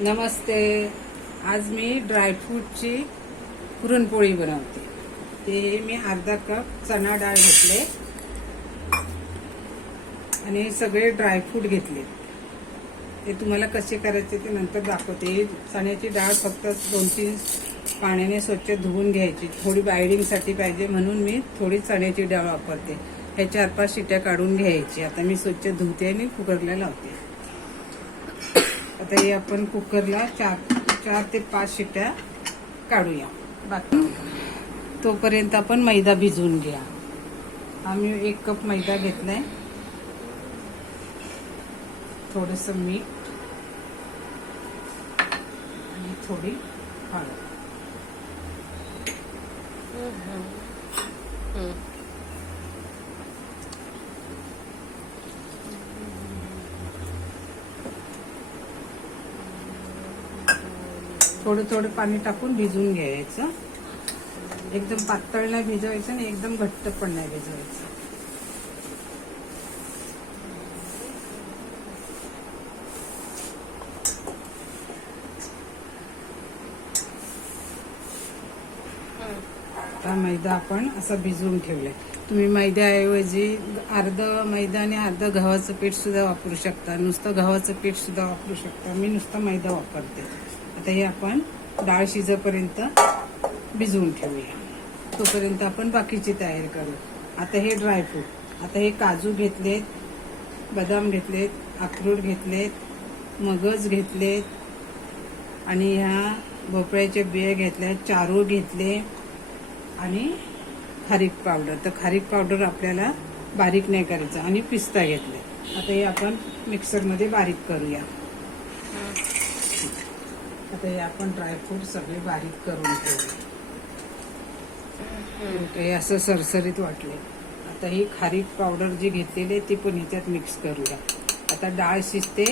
नमस्ते. आज मी ड्रायफ्रूटची पुरणपोळी बनवते. ते मी अर्धा कप चणा डाळ घेतले आणि हे सगळे ड्रायफ्रूट घेतले. ते तुम्हाला कसे करायचे ते नंतर दाखवते. चण्याची डाळ फक्त 2-3 पाण्याने स्वच्छ धुवून घ्यायची. थोडी बाइंडिंगसाठी पाहिजे म्हणून मी थोडी चण्याची डाळ वापरते. हे 4-5 शिट्या काढून घ्यायची. आता मी स्वच्छ धुते आणि कुकरला लावते. आता हे आपण कुकरला 4 ते 5 शिट्या काढूया. बाकी तोपर्यंत आपण मैदा भिजवून घ्या. आम्ही 1 कप मैदा घेतलाय. थोडंसं मीठ आणि थोडी हळद. थोडं थोडं पाणी टाकून भिजवून घ्यायचं. एकदम पातळ नाही भिजवायचं आणि एकदम घट्ट पण नाही भिजवायचं. आता मैदा आपण असा भिजवून ठेवलाय. तुम्ही मैद्याऐवजी अर्ध मैदा आणि अर्ध गव्हाचं पीठ सुद्धा वापरू शकता. नुसतं गव्हाचं पीठ सुद्धा वापरू शकता. मी नुसतं मैदा वापरते. आता हे आपण डाळ शिजेपर्यंत भिजवून ठेवूया. तोपर्यंत आपण बाकीची तयारी करू. आता हे ड्रायफ्रूट, आता हे काजू घेतलेत, बदाम घेतलेत, अक्रोड घेतलेत, मगज घेतलेत आणि ह्या भोपळ्याचे बिया घेतल्या, चारू घेतले आणि खारीक पावडर. तर खारीक पावडर आपल्याला बारीक नाही करायचं. आणि पिस्ता घेतले. आता हे आपण मिक्सरमध्ये बारीक करूया. आता हे आपण ड्रायफ्रूट सगळे बारीक करून ठेवू. हे असं सरसरीत वाटले. आता ही खारीक पावडर जी घेतलेली आहे ती पण ह्याच्यात मिक्स करूया. आता डाळ शिजते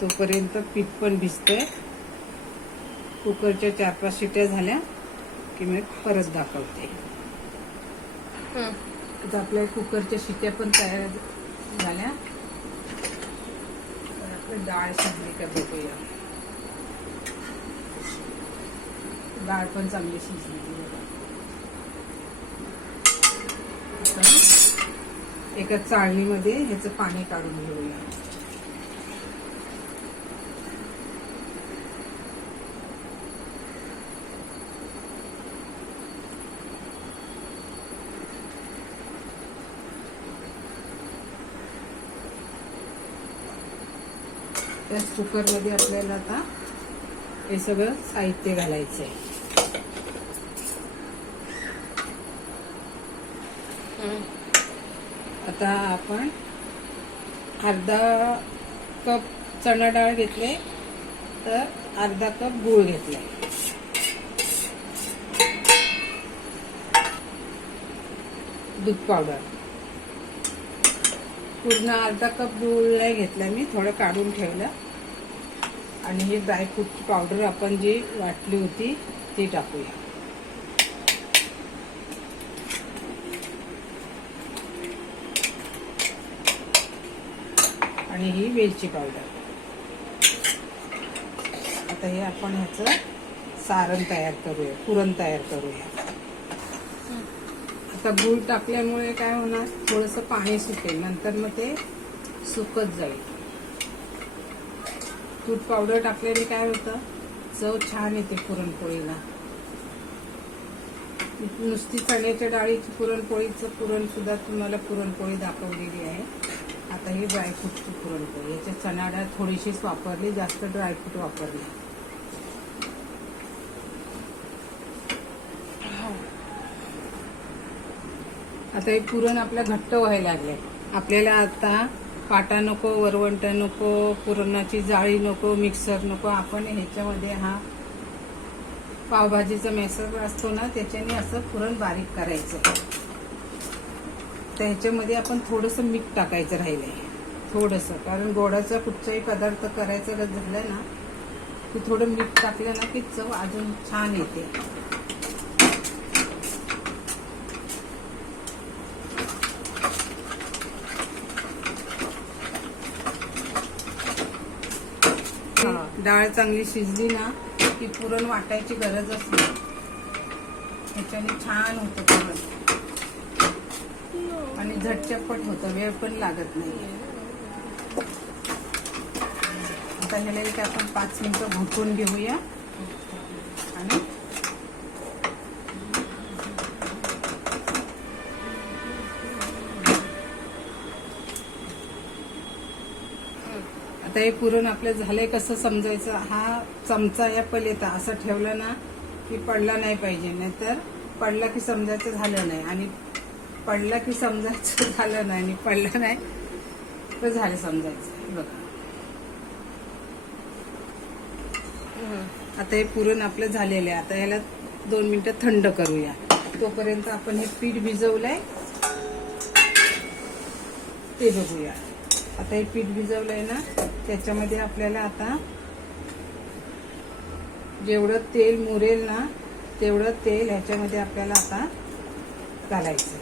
तोपर्यंत पीठ पण भिजतंय. कुकरच्या 4-5 शिट्या झाल्या की मी परत दाखवते. आता आपल्या कुकरच्या शिट्या पण तयार झाल्या. आपली डाळ शिजली का बघूया. डाळ पण चांगली शिजली. एका चाळणीमध्ये ह्याचं पाणी काढून घेऊया. त्याच कुकरमध्ये आपल्याला आता हे सगळं साहित्य घालायचंय. आता आपण अर्धा कप चणा डाळ घेतले तर अर्धा कप गूळ घेतलाय. दूध पावडर पूर्ण अर्धा कप गूळ नाही घेतला मी, थोडं काढून ठेवलं. आणि ही ड्रायफ्रूटची पावडर आपण जी वाटली होती ती टाकूया. आणि ही वेलची पावडर. आता हे आपण ह्याचं सारण तयार करूया, पुरण तयार करूया. आता गूळ टाकल्यामुळे काय होणार, थोडंसं पाणी सुटेल, नंतर मग ते सुकत जाईल. दूध पावडर टाकल्याने काय होतं, चव छान येते पुरणपोळीला. नुसती चण्याच्या डाळीची पुरणपोळीचं पुरण सुद्धा तुम्हाला पुरणपोळी दाखवलेली आहे. आता ही ड्रायफ्रूटची पुरणपोळी. याच्यात चणा डाळ थोडीशीच वापरली, जास्त ड्रायफ्रूट वापरले. आता हे पुरण आपलं घट्ट व्हायला लागले. आपल्याला आता पाटा नको, वरवंट नको, पुरणाची जाळी नको, मिक्सर नको. आपण ह्याच्यामध्ये हा पावभाजीचा मिक्सर असतो ना, त्याच्याने असं पुरण बारीक करायचं. तर ह्याच्यामध्ये आपण थोडंसं मीठ टाकायचं राहिलंय, थोडंसं. कारण गोडाचा कुठचाही पदार्थ करायचा झालं ना की थोडं मीठ टाकलं ना की चव अजून छान येते. डाळ चांगली शिजली ना की पुरण वाटायची गरजच नाही. ह्याच्याने छान होतं पुरण आणि झटचपट होतं, वेळ पण लागत नाही. आता ह्याला इथे आपण 5 मिनिटं घोटून घेऊया आणि आता हे पुरण आपलं झालंय कसं समजायचं. हा चमचा या पलेता असं ठेवलं ना की पडला नाही पाहिजे, नाहीतर पडला की समजायचं झालं नाही आणि पडला की समजायचं झालं नाही आणि पडला नाही तर झालं समजायचं. बघा आता हे पुरण आपलं झालेलं आहे. आता ह्याला 2 मिनिटं थंड करूया. तोपर्यंत आपण हे पीठ भिजवलंय ते बघूया. आता हे पीठ भिजवलंय ना त्याच्यामध्ये आपल्याला आता जेवढं तेल मुरेल ना तेवढं तेल ह्याच्यामध्ये आपल्याला आता घालायचं,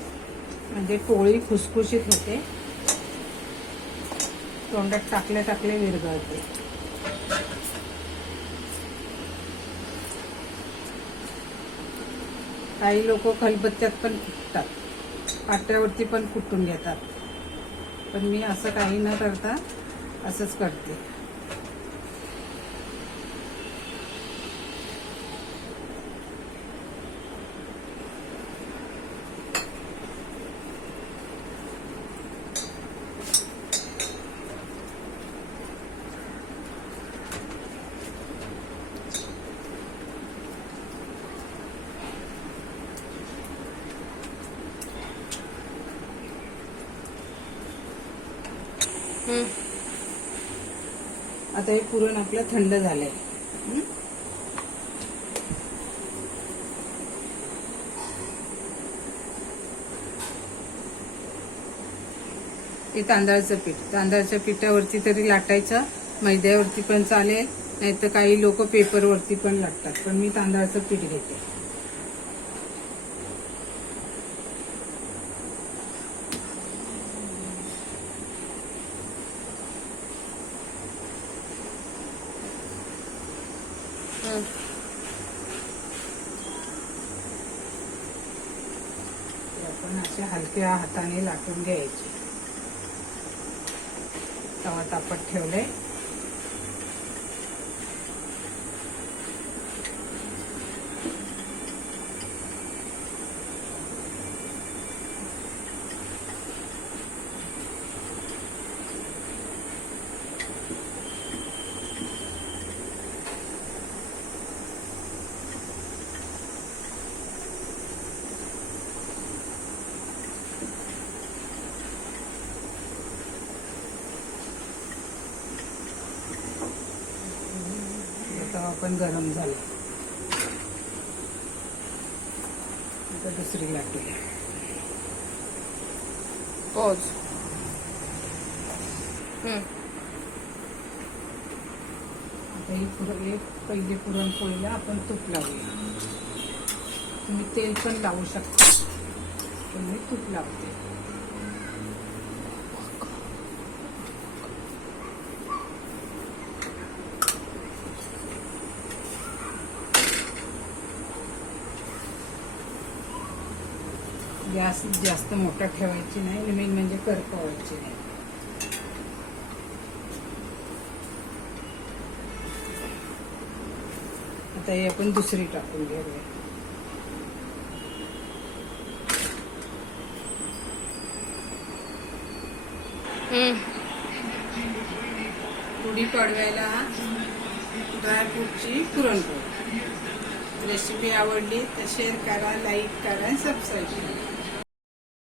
म्हणजे पोळी खुसखुशीत होते, तोंडात टाकले टाकले विरघळते. काही लोक खलबत्त्यात पण कुटतात, पाट्यावरती पण कुटून घेतात, पण मी असं काही न करता असंच करते. आता हे पुरण आपलं थंड झालंय. हे तांदळाचं पीठ, तांदळाच्या पिठावरती तरी लाटायचं, मैद्यावरती पण चालेल, नाहीतर काही लोक पेपरवरती पण लाटतात, पण मी तांदळाचं पीठ घेते. आपण अशा हलक्या हाताने लाटून घ्यायचे. तवा तापत ठेवलंय. तवा पण गरम झाला. आता दुसरी लाटूया. आता ही पहिले पुरणपोळीला आपण तूप लावूया. तुम्ही तेल पण लावू शकता, पण मी तूप लावते. गॅस जास्त मोठा ठेवायची नाही, मेन म्हणजे करपवायची नाही. आता हे आपण दुसरी टाकून घेऊया. गुढी पाडव्याला ड्रायफ्रूटची पुरणपोळी. रेसिपी आवडली तर शेअर करा, लाईक करा, सबस्क्राईब करा.